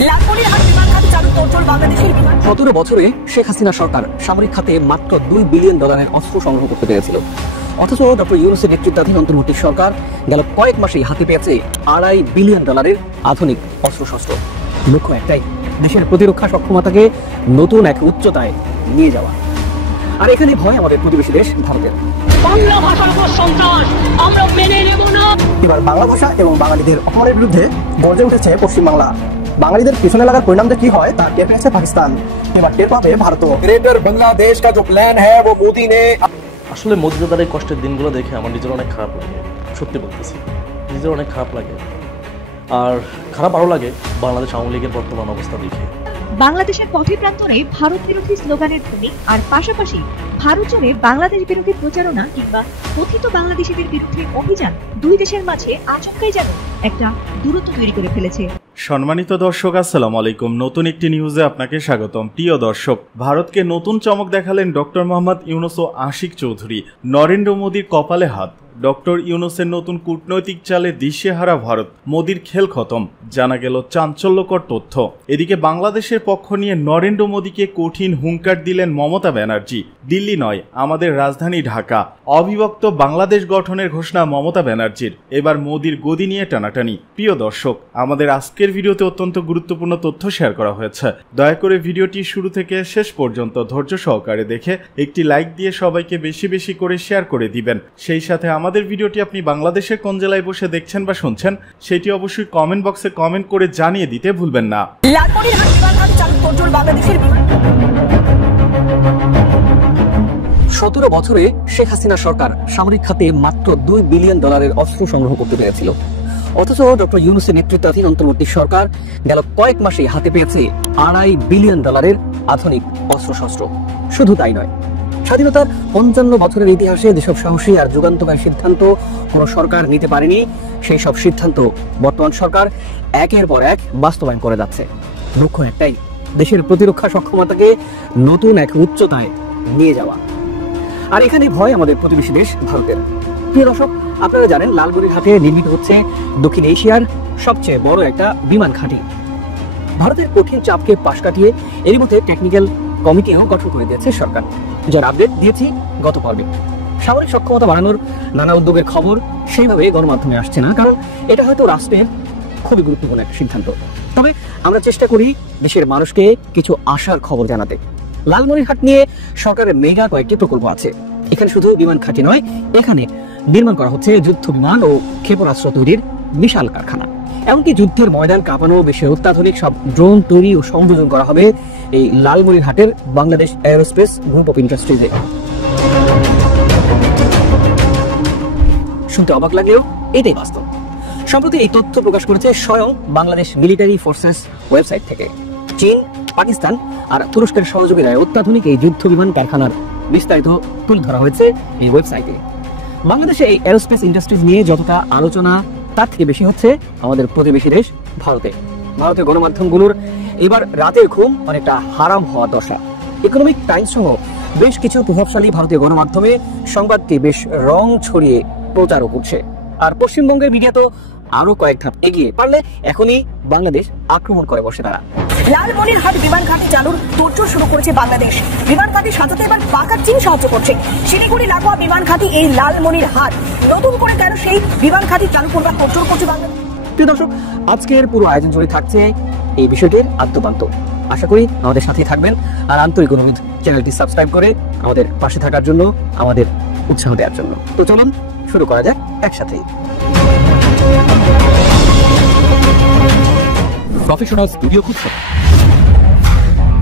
17 বছরে শেখ হাসিনা সরকার সামরিক খাতে মাত্র $2 বিলিয়ন অস্ত্র সংগ্রহ করতে পেরেছিল। অথচ ডক্টর ইউনূসের নেতৃত্বাধীন অন্তর্বর্তী সরকার গেল কয়েক মাসেই হাতে পেয়েছে $2.5 বিলিয়ন আধুনিক অস্ত্রশস্ত্র। লক্ষ্য একটাই, দেশের প্রতিরক্ষা সক্ষমতাকে নতুন এক উচ্চতায় নিয়ে যাওয়া। আর এখানে ভয় আমাদের প্রতিবেশী দেশ ভারতের। বাংলা ভাষার উপর সন্ত্রাস আমরা মেনে নেব না। এবার বাংলা ভাষা এবং বাঙালিদের অপমানের বিরুদ্ধে গর্জে উঠেছে পশ্চিমবাংলা। বাঙালিদের পিছনে লাগার পরিণামটা কি হয় তা টের পেয়েছে পাকিস্তান, এবার টের পাবে ভারত। ग्रेटर बांग्लादेश का जो प्लान है वो मोदी ने। আসলে মোদিদার এই কষ্টের দিনগুলো দেখে আমার নিজের অনেক খারাপ লাগে, সত্যি বলতেছি, নিজের অনেক খারাপ লাগে। আর খারাপ আরও লাগে বাংলাদেশ আওয়ামী লীগের বর্তমান অবস্থা দেখে। বাংলাদেশের পথে প্রান্তরে ভারত বিরোধী স্লোগানের ধ্বনি আর পাশাপাশি ভারত জুড়ে বাংলাদেশ বিরোধী প্রচারণা কিংবা কথিত বাংলাদেশিদের বিরুদ্ধে অভিযান দুই দেশের মাঝে আচমকাই যেন একটা দূরত্ব তৈরি করে ফেলেছে। সম্মানিত দর্শক, আসসালামু আলাইকুম। নতুন একটি নিউজে আপনাকে স্বাগতম। প্রিয় দর্শক, ভারতকে নতুন চমক দেখালেন ডক্টর মোহাম্মদ ইউনূস ও আশিক চৌধুরী। নরেন্দ্র মোদীর কপালে হাত। ডক্টর ইউনূসের নতুন কূটনৈতিক চালে দিশেহারা ভারত। মোদীর খেল খতম। জানা গেল চাঞ্চল্যকর তথ্য। এদিকে বাংলাদেশের পক্ষ নিয়ে নরেন্দ্র মোদীকে কঠিন হুঙ্কার দিলেন মমতা ব্যানার্জি। দিল্লি নয়, আমাদের রাজধানী ঢাকা। অবিভক্ত বাংলাদেশ গঠনের ঘোষণা মমতা ব্যানার্জির। এবার মোদীর গদি নিয়ে টানাটানি। প্রিয় দর্শক, আমাদের আজকের ভিডিওতে অত্যন্ত গুরুত্বপূর্ণ তথ্য শেয়ার করা হয়েছে। দয়া করে ভিডিওটি শুরু থেকে শেষ পর্যন্ত ধৈর্য সহকারে দেখে একটি লাইক দিয়ে সবাইকে বেশি বেশি করে শেয়ার করে দিবেন। সেই সাথে আমাদের ভিডিওটি আপনি বাংলাদেশের কোন জেলায় বসে দেখছেন বা শুনছেন সেটি অবশ্যই কমেন্ট বক্সে কমেন্ট করে জানিয়ে দিতে ভুলবেন না। 17 বছরে শেখ হাসিনা সরকার সামরিক খাতে মাত্র $2 বিলিয়ন অস্ত্র সংগ্রহ করতে পেরেছিল। অথচ ডক্টর ইউনূসের নেতৃত্বাধীন অন্তর্বর্তী সরকার গেল কয়েক মাসেই হাতে পেয়েছে $2.5 বিলিয়ন আধুনিক অস্ত্রশস্ত্র। শুধু তাই নয়, স্বাধীনতার 55 বছরের ইতিহাসে যেসব সাহসী আর যুগান্তকারী সিদ্ধান্ত কোনো সরকার নিতে পারেনি, সেই সব সিদ্ধান্ত বর্তমান সরকার একের পর এক বাস্তবায়ন করে যাচ্ছে। লক্ষ্য একটাই, দেশের প্রতিরক্ষা সক্ষমতাকে নতুন এক উচ্চতায় নিয়ে যাওয়া। আর এখানে ভয় আমাদের প্রতিবেশী দেশ ভারতের। প্রিয় দর্শক, আপনারা জানেন লালমনিরহাটে নির্মিত হচ্ছে দক্ষিণ এশিয়ার সবচেয়ে বড় একটা বিমান ঘাঁটি। ভারতের কঠিন চাপকে পাশ কাটিয়ে এর মধ্যে টেকনিক্যাল কমিটিও গঠন করে দিয়েছে সরকার, যার আপডেট দিয়েছি গত পর্বে। সামরিক সক্ষমতা বাড়ানোর নানা উদ্যোগের খবর সেইভাবে গণমাধ্যমে আসছে না, কারণ এটা হয়তো রাষ্ট্রের খুবই গুরুত্বপূর্ণ একটা সিদ্ধান্ত। তবে আমরা চেষ্টা করি দেশের মানুষকে কিছু আশার খবর জানাতে। লালমনিরহাট নিয়ে সরকারের মেগা কয়েকটি প্রকল্প আছে। এখানে শুধু বিমান ঘাঁটি নয়, এখানে নির্মাণ করা হচ্ছে যুদ্ধ বিমান ও ক্ষেপণাস্ত্র তৈরির বিশাল কারখানা। এমনকি যুদ্ধের ময়দান কাঁপানো বিশ্বের অত্যাধুনিক সব ড্রোন তৈরি ও সংযোজন করা হবে এই লালমনিরহাটের বাংলাদেশ এরোস্পেস গ্রুপ অফ ইন্ডাস্ট্রিজে। শুনতে অবাক লাগলেও এটাই বাস্তব। সম্প্রতি এই তথ্য প্রকাশ করেছে স্বয়ং বাংলাদেশ মিলিটারি ফোর্সেস ওয়েবসাইট থেকে। চীন, পাকিস্তান আর তুরস্কের সহযোগিতায় অত্যাধুনিক এই যুদ্ধ বিমান কারখানার বিস্তারিত তুলে ধরা হয়েছে এই ওয়েবসাইটে। বাংলাদেশে এই এরোস্পেস ইন্ডাস্ট্রিজ নিয়ে যতটা আলোচনা, তার থেকে বেশি হচ্ছে আমাদের প্রতিবেশী দেশ ভারতে। ভারতের গণমাধ্যমগুলোর এবার রাতের ঘুম অনেকটা হারাম হওয়া দশা। ইকোনমিক টাইমস সহ বেশ কিছু প্রভাবশালী ভারতীয় গণমাধ্যমে সংবাদকে বেশ রং ছড়িয়ে প্রচারও করছে। আর পশ্চিমবঙ্গের মিডিয়া তো আরো কয়েক ধাপ এগিয়ে, পারলে এখনই বাংলাদেশ আক্রমণ করে বসে তারা। লালমনিরহাট বিমান ঘাঁটি চালুর তোড়জোড় শুরু করেছে বাংলাদেশ। বিমান ঘাঁটি সাজাতে এবার পাকা চীন সাহায্য করছে। শিলিগুড়ি লাগোয়া বিমান ঘাঁটি এই লালমনিরহাট। নতুন করে কেন সেই বিমান ঘাঁটি চালু করবার তোড়জোড় করছে বাংলাদেশ? প্রিয় দর্শক, আজকের পুরো আয়োজন জুড়ে থাকছে এই বিষয়টির আদ্যোপান্ত। আশা করি আমাদের সাথেই থাকবেন, আর আন্তরিক অনুরোধ চ্যানেলটি সাবস্ক্রাইব করে আমাদের পাশে থাকার জন্য, আমাদের উৎসাহ দেওয়ার জন্য। তো চলুন শুরু করা যাক একসাথেই। প্রফেশনাল স্টুডিও খুঁজছে?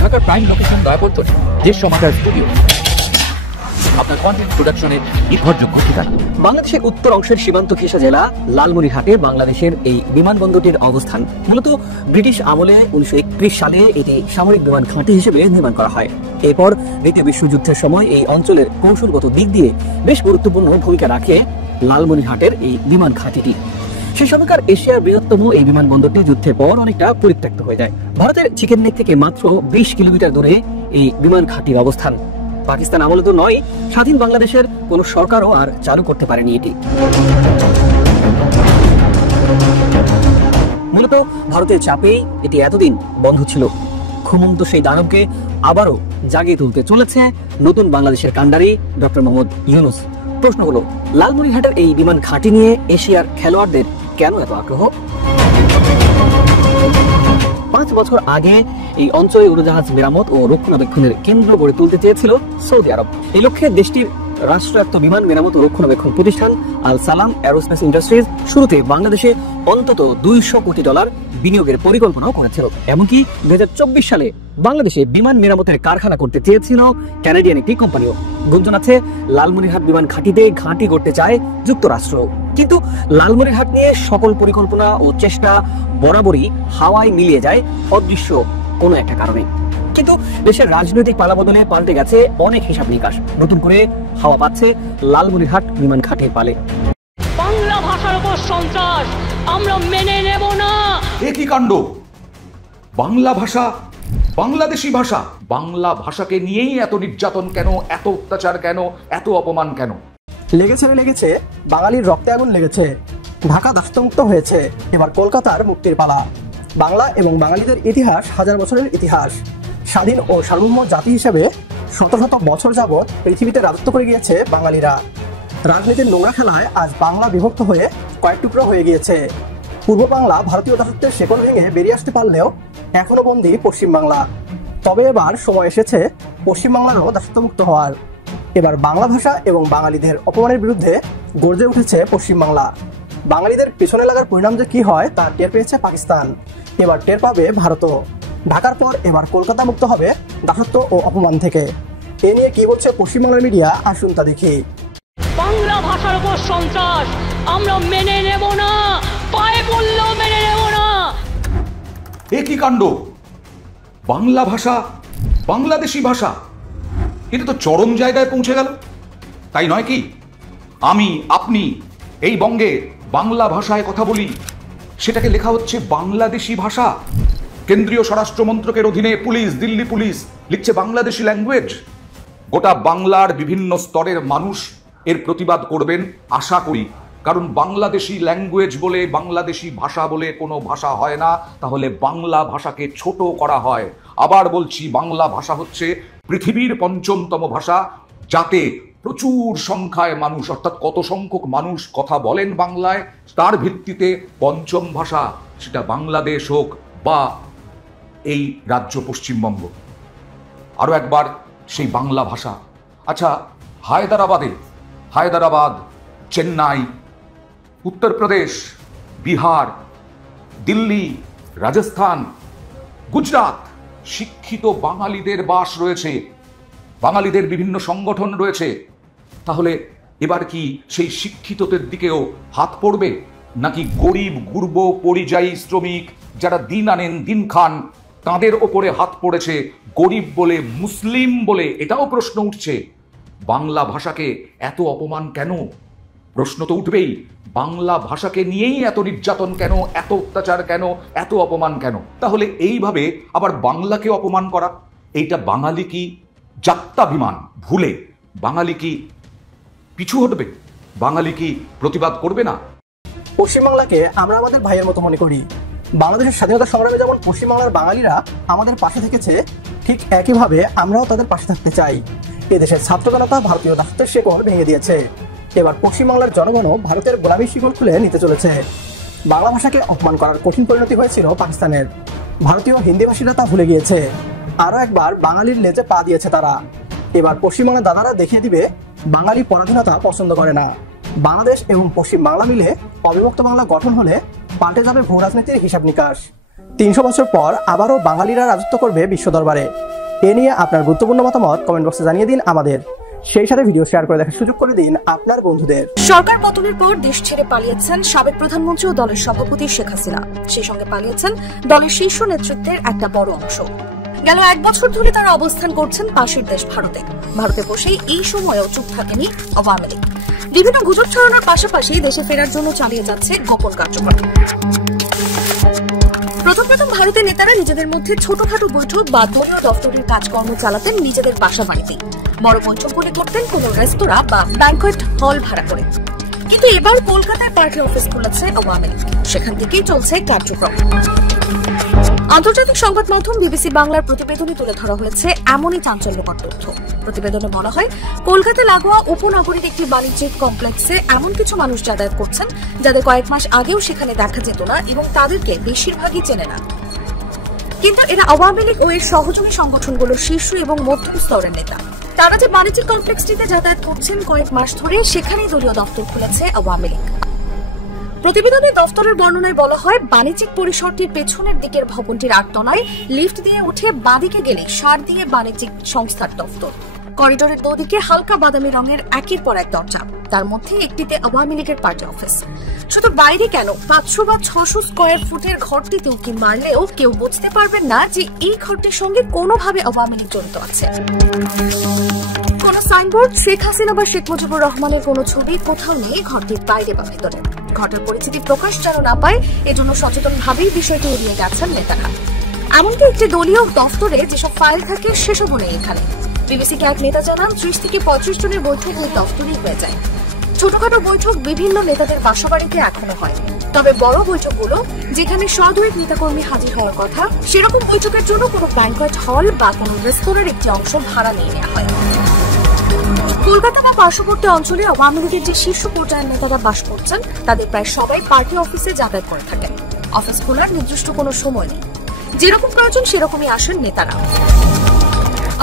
ঢাকার প্রাইম লোকেশন দয়াপত্তর দেশ সমাচার স্টুডিও, আপনার কন্টেন্ট প্রোডাকশনের নির্ভরযোগ্য ঠিকানা। বাংলাদেশের উত্তর অংশের সীমান্ত ঘেঁষা জেলা লালমনিরহাটে বাংলাদেশের এই বিমানবন্দরটির অবস্থান। মূলত ব্রিটিশ আমলে 1931 সালে এটি সামরিক বিমান ঘাঁটি হিসেবে নির্মাণ করা হয়। এরপর দ্বিতীয় বিশ্বযুদ্ধের সময় এই অঞ্চলের কৌশলগত দিক দিয়ে বেশ গুরুত্বপূর্ণ ভূমিকা রাখে লালমনিরহাটের এই বিমান ঘাঁটিটি। সেই সময়কার এশিয়ার বৃহত্তম এই বিমানবন্দরটি যুদ্ধের পর অনেকটা পরিত্যক্ত হয়ে যায়। ভারতের চিকেন নেক থেকে মাত্র 20 কিলোমিটার দূরে এই বিমান ঘাঁটির অবস্থান। পাকিস্তান আমলে তো নয়, স্বাধীন বাংলাদেশের কোনো সরকারও আর চালু করতে পারেনি এটি। মূলত ভারতের চাপেই এটি এতদিন বন্ধ ছিল। ঘুমন্ত সেই দানবকে আবারও জাগিয়ে তুলতে চলেছে নতুন বাংলাদেশের কাণ্ডারি ডক্টর মোহাম্মদ ইউনূস। প্রশ্ন হলো, লালমনিরহাটের এই বিমান ঘাঁটি নিয়ে এশিয়ার খেলোয়াড়দের কেন এত আগ্রহ? 5 বছর আগে এই অঞ্চলে উড়োজাহাজ মেরামত ও রক্ষণাবেক্ষণের কেন্দ্র গড়ে তুলতে চেয়েছিল সৌদি আরব। এই লক্ষ্যে দেশটির রাষ্ট্রায়ত্ত বিমান মেরামত ও রক্ষণাবেক্ষণ প্রতিষ্ঠান আল সালাম এরোস্পেস ইন্ডাস্ট্রিজ শুরুতে বাংলাদেশে অন্তত $200 কোটি বিনিয়োগের পরিকল্পনাও করেছিল। এমনকি 2024 সালে বাংলাদেশে বিমান মেরামতের কারখানা করতে চেয়েছিল কানাডিয়ান একটি কোম্পানিও। গুঞ্জন আছে লালমনিরহাট বিমান ঘাঁটিতে ঘাঁটি করতে চায় যুক্তরাষ্ট্র। কিন্তু লালমনিরহাট নিয়ে সকল পরিকল্পনা ও চেষ্টা বরাবরই হাওয়ায় মিলিয়ে যায় অদৃশ্য কোনো একটা কারণে। কিন্তু দেশের রাজনৈতিক পালাবদলে পাল্টে গেছে অনেক হিসাব নিকাশ। নতুন করে হাওয়া পাচ্ছে লালমনিরহাট বিমান ঘাঁটির পালে। বাংলা ভাষার উপর সন্ত্রাস আমরা মেনে নেব না। একই কাণ্ড, বাংলা ভাষা, বাংলাদেশি ভাষা, বাংলা ভাষাকে নিয়েই এত নির্যাতন কেন, এত অত্যাচার কেন, এত অপমান কেন? লেগেছে বাঙালির রক্তে আগুন লেগেছে। ঢাকা দাসত্বমুক্ত হয়েছে, এবার কলকাতার মুক্তির পালা। বাংলা এবং বাঙালিদের ইতিহাস হাজার বছরের ইতিহাস। স্বাধীন ও সার্বভৌম জাতি হিসেবে শত শত বছর যাবৎ পৃথিবীতে রাজত্ব করে গিয়েছে বাঙালিরা। রাজনীতির নোংরা খেলায় আজ বাংলা বিভক্ত হয়ে কয়েক টুকরো হয়ে গিয়েছে। পূর্ব বাংলা ভারতীয় দাসত্বের শেকড় ভেঙে বেরিয়ে আসতে পারলেও এখনো বন্দী পশ্চিমবাংলা। তবে এবার সময় এসেছে পশ্চিমবাংলারও দাসত্বমুক্ত হওয়ার। এবার বাংলা ভাষা এবং বাঙালিদের অপমানের বিরুদ্ধে গর্জে উঠেছে পশ্চিমবাংলা। বাঙালিদের পিছনে লাগার পরিণাম যে কি হয় তা টের পেয়েছে পাকিস্তান, এবার টের পাবে ভারতও। ঢাকার পর এবার কলকাতা মুক্ত হবে দাসত্ব ও অপমান থেকে। এ নিয়ে কি বলছে পশ্চিমবাংলার মিডিয়া, আসুন তা দেখি। বাংলা ভাষার উপর সন্ত্রাস আমরা মেনে নেব না, পায়ে পড়লেও মেনে নেব না। একই কাণ্ড, বাংলা ভাষা, বাংলাদেশি ভাষা, এটা তো চরম জায়গায় পৌঁছে গেল, তাই নয় কি? আমি, আপনি এই বঙ্গে বাংলা ভাষায় কথা বলি, সেটাকে লেখা হচ্ছে বাংলাদেশি ভাষা। কেন্দ্রীয় স্বরাষ্ট্র মন্ত্রকের অধীনে পুলিশ, দিল্লি পুলিশ লিখছে বাংলাদেশি ল্যাঙ্গুয়েজ। গোটা বাংলার বিভিন্ন স্তরের মানুষ এর প্রতিবাদ করবেন আশা করি, কারণ বাংলাদেশি ল্যাঙ্গুয়েজ বলে, বাংলাদেশি ভাষা বলে কোনো ভাষা হয় না, তাহলে বাংলা ভাষাকে ছোট করা হয়। আবার বলছি, বাংলা ভাষা হচ্ছে পৃথিবীর ৫ম ভাষা, যাতে প্রচুর সংখ্যায় মানুষ, অর্থাৎ কত সংখ্যক মানুষ কথা বলেন বাংলায়, তার ভিত্তিতে ৫ম ভাষা, সেটা বাংলাদেশ হোক বা এই রাজ্য পশ্চিমবঙ্গ। আরও একবার সেই বাংলা ভাষা। আচ্ছা, হায়দ্রাবাদ, চেন্নাই, উত্তরপ্রদেশ, বিহার, দিল্লি, রাজস্থান, গুজরাট শিক্ষিত বাঙালিদের বাস রয়েছে, বাঙালিদের বিভিন্ন সংগঠন রয়েছে। তাহলে এবার কি সেই শিক্ষিতদের দিকেও হাত পড়বে, নাকি গরিব গুরব পরিযায়ী শ্রমিক যারা দিন আনেন দিন খান তাদের ওপরে হাত পড়েছে? গরিব বলে, মুসলিম বলে, এটাও প্রশ্ন উঠছে। বাংলা ভাষাকে এত অপমান কেন? প্রশ্ন তো উঠবেই, বাংলা ভাষাকে নিয়েই এত নির্যাতন কেন, এত অত্যাচার কেন, এত অপমান কেন? তাহলে এইভাবে আবার বাংলাকে অপমান করা, এইটা বাঙালি কি জাত্যাভিমান ভুলে বাঙালি কি পিছু হটবে? বাঙালি কি প্রতিবাদ করবে না? পশ্চিমবাংলাকে আমরা আমাদের ভাইয়ের মতো মনে করি। বাংলাদেশের স্বাধীনতা সংগ্রামে যেমন পশ্চিমবাংলার বাঙালিরা আমাদের পাশে থেকেছে, ঠিক একইভাবে আমরাও তাদের পাশে থাকতে চাই। এদেশের ছাত্র জনতা ভারতীয় দাসত্বের শিকড় ভেঙে দিয়েছে, এবার পশ্চিমবাংলার জনগণও ভারতের গোলামীর শিকড় খুলে নিতে চলেছে। বাংলা ভাষাকে অপমান করার কঠিন পরিণতি হয়েছিল পাকিস্তানের। ভারতীয় হিন্দিভাষীরা তা ভুলে গিয়েছে, আরও একবার বাঙালির লেজে পা দিয়েছে তারা। এবার পশ্চিমবাংলার দাদারা দেখিয়ে দিবে বাঙালি পরাধীনতা পছন্দ করে না। বাংলাদেশ এবং পশ্চিম বাংলা মিলে অবিভক্ত বাংলা গঠন হলে পাল্টে যাবে ভূ রাজনীতির হিসাব নিকাশ। 300 বছর পর আবারও বাঙালিরা রাজত্ব করবে বিশ্ব দরবারে। এ নিয়ে আপনার গুরুত্বপূর্ণ মতামত কমেন্ট বক্সে জানিয়ে দিন আমাদের। সেই সাথে ভিডিও শেয়ার করে দেখার সুযোগ করে দিন আপনার বন্ধুদের। সরকার পতনের পর দেশ ছেড়ে পালিয়েছেন সাবেক প্রধানমন্ত্রী ও দলের সভাপতি শেখ হাসিনা। সেই সঙ্গে পালিয়েছেন দলের শীর্ষ নেতৃত্বের একটা বড় অংশ। গেল 1 বছর ধরে তারা অবস্থান করছেন পাশের দেশ ভারতে। ভারতে বসেই এই সময়েও চুপ থাকেনি আওয়ামী লীগ। বিভিন্ন গুজব ছড়ানোর পাশাপাশি দেশে ফেরার জন্য চালিয়ে যাচ্ছে গোপন কার্যক্রম। প্রথম ভারতের নেতারা নিজেদের মধ্যে ছোটখাটো বৈঠক বা দলীয় দপ্তরের কাজকর্ম চালাতেন নিজেদের বাসা বাড়িতে। বড় বৈঠকগুলি করতেন কোনো রেস্তোরাঁ বা ব্যাংকোয়েট হল ভাড়া করে। কিন্তু এবার কলকাতায় পার্টি অফিস খুলেছে আওয়ামী লীগ, সেখান থেকেই চলছে কার্যক্রম। আন্তর্জাতিক সংবাদ মাধ্যম বিবিসি বাংলার প্রতিবেদনে তুলে ধরা হয়েছে এমনই চাঞ্চল্যকর তথ্য। প্রতিবেদনে বলা হয়, কলকাতা লাগোয়া উপনগরীর একটি বাণিজ্যিক কমপ্লেক্সে এমন কিছু মানুষ যাতায়াত করছেন যাদের কয়েক মাস আগেও সেখানে দেখা যেত না এবং তাদেরকে বেশিরভাগই চেনে না। কিন্তু এরা আওয়ামী লীগ ও এর সহযোগী সংগঠনগুলোর শীর্ষ এবং মধ্যম স্তরের নেতা। তারা যে বাণিজ্যিক কমপ্লেক্সটিতে যাতায়াত করছেন কয়েক মাস ধরে, সেখানেই দলীয় দপ্তর খুলেছে আওয়ামী লীগ। প্রতিবেদনে দফতরের বর্ণনায় বলা হয়, বাণিজ্যিক পরিসরটির পেছনের দিকের ভবনটির আটতলায় লিফট দিয়ে উঠে বাঁদিকে গেলে সার দিয়ে বাণিজ্যিক সংস্থার দফতর। করিডোরের দুদিকে হালকা বাদামি রঙের একের পর এক দরজা, তার মধ্যে একটিতে আওয়ামী লীগের পার্টি অফিস। শুধু বাইরে কেন, 500 বা 600 স্কয়ার ফুটের ঘরটিতে উঁকি মারলেও কেউ বুঝতে পারবেন না যে এই ঘরটির সঙ্গে কোনোভাবে আওয়ামী লীগ জড়িত আছে। কোন সাইনবোর্ড, শেখ হাসিনা বা শেখ মুজিবুর রহমানের কোন ছবি কোথাও নেই ঘরটির বাইরে বা ভেতরে। ঘরটার পরিচিতি প্রকাশ যেন না পায়, এজন্য সচেতনভাবেই বিষয়টি এড়িয়ে গেছেন নেতারা। এমনকি একটি দলীয় দফতরে যেসব ফাইল থাকে সেসবও নেই এখানে। বিবিসিকে এক নেতা জানান, 30 থেকে 35 জনের বৈঠক ওই দফতরেই হয়ে যায়। ছোটখাটো বৈঠক বিভিন্ন নেতাদের বাসাবাড়িতে এখনো হয়, তবে বড় বৈঠকগুলো যেখানে শতাধিক নেতাকর্মী হাজির হওয়ার কথা, সেরকম বৈঠকের জন্য কোনো ব্যাংকোয়েট হল বা কোনো রেস্তোরাঁর একটি অংশ ভাড়া নিয়ে নেওয়া হয়। কলকাতা বা পার্শ্ববর্তী অঞ্চলে আওয়ামী লীগের যে শীর্ষ পর্যায়ের নেতারা বাস করছেন, তাদের প্রায় সবাই পার্টি অফিসে যাতায়াত করে থাকেন। অফিস খোলার নির্দিষ্ট কোনো সময় নেই, যেরকম প্রয়োজন সেরকমই আসেন নেতারা।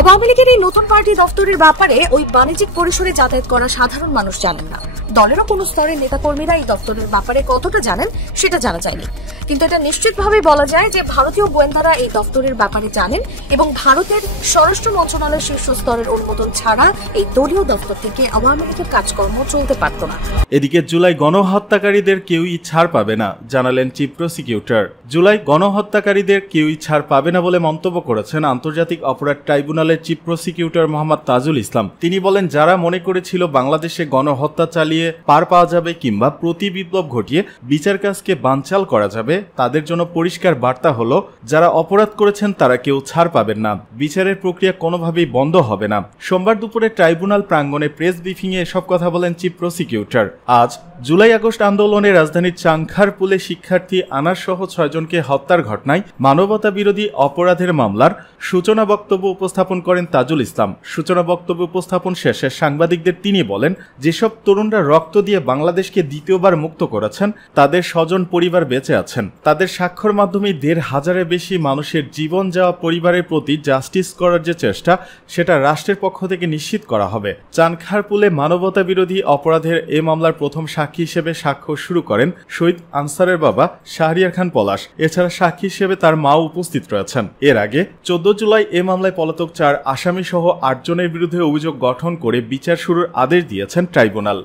আওয়ামী লীগের এই নতুন পার্টি দফতরের ব্যাপারে ওই বাণিজ্যিক পরিসরে যাতায়াত করা সাধারণ মানুষ জানেন না। দলেরও কোনো স্তরের নেতাকর্মীরা এই দফতরের ব্যাপারে কতটা জানেন সেটা জানা যায়নি, কিন্তু এটা নিশ্চিতভাবে বলা যায় যে ভারতীয় গোয়েন্দারা এই দফতরের ব্যাপারে জানেন এবং ভারতের স্বরাষ্ট্র মন্ত্রণালয়ের শীর্ষ স্তরের অনুমোদন ছাড়া এই দলীয় দফতর থেকে আওয়ামী লীগের কাজকর্ম চলতে পারত না। এদিকে জুলাই গণহত্যাকারীদের কেউই ছাড় পাবে না জানালেন চিফ প্রসিকিউটর। জুলাই গণহত্যাকারীদের কেউই ছাড় পাবে না বলে মন্তব্য করেছেন আন্তর্জাতিক অপরাধ ট্রাইব্যুনালের চিফ প্রসিকিউটর মোহাম্মদ তাজুল ইসলাম। তিনি বলেন, যারা মনে করেছিল বাংলাদেশে গণহত্যা চালিয়ে পার পাওয়া যাবে কিংবা প্রতি বিপ্লব ঘটিয়ে বিচার কাজকে বানচাল করা যাবে, তাদের জন্য পরিষ্কার বার্তা হলো, যারা অপরাধ করেছেন তারা কেউ ছাড় পাবেন না, বিচারের প্রক্রিয়া কোনোভাবেই বন্ধ হবে না। সোমবার দুপুরে ট্রাইব্যুনাল প্রাঙ্গণে প্রেস ব্রিফিংয়ে এসব কথা বলেন চিফ প্রসিকিউটর। আজ জুলাই আগস্ট আন্দোলনে রাজধানীর চাংখারপুলে শিক্ষার্থী আনাস সহ 6 জনকে হত্যার ঘটনায় মানবতা বিরোধী অপরাধের মামলার সূচনা বক্তব্য উপস্থাপন করেন তাজুল ইসলাম। সূচনা বক্তব্য উপস্থাপন শেষে সাংবাদিকদের তিনি বলেন, যেসব তরুণরা রক্ত দিয়ে বাংলাদেশকে দ্বিতীয়বার মুক্ত করেছেন, তাদের স্বজন পরিবার বেঁচে আছেন। তাদের স্বাক্ষর মাধ্যমে 1,500-এর বেশি মানুষের জীবন যাওয়া পরিবারের প্রতি জাস্টিস করার যে চেষ্টা, সেটা রাষ্ট্রের পক্ষ থেকে নিশ্চিত করা হবে। চাংখারপুলে মানবতা বিরোধী অপরাধের এ মামলার প্রথম সাক্ষী হিসেবে সাক্ষ্য শুরু করেন শহীদ আনসারের বাবা শাহরিয়ার খান পলাশ। এছাড়া সাক্ষী হিসেবে তার মাও উপস্থিত রয়েছেন। এর আগে 14 জুলাই এ মামলায় পলাতক 4 আসামি সহ 8 জনের বিরুদ্ধে অভিযোগ গঠন করে বিচার শুরুর আদেশ দিয়েছেন ট্রাইব্যুনাল।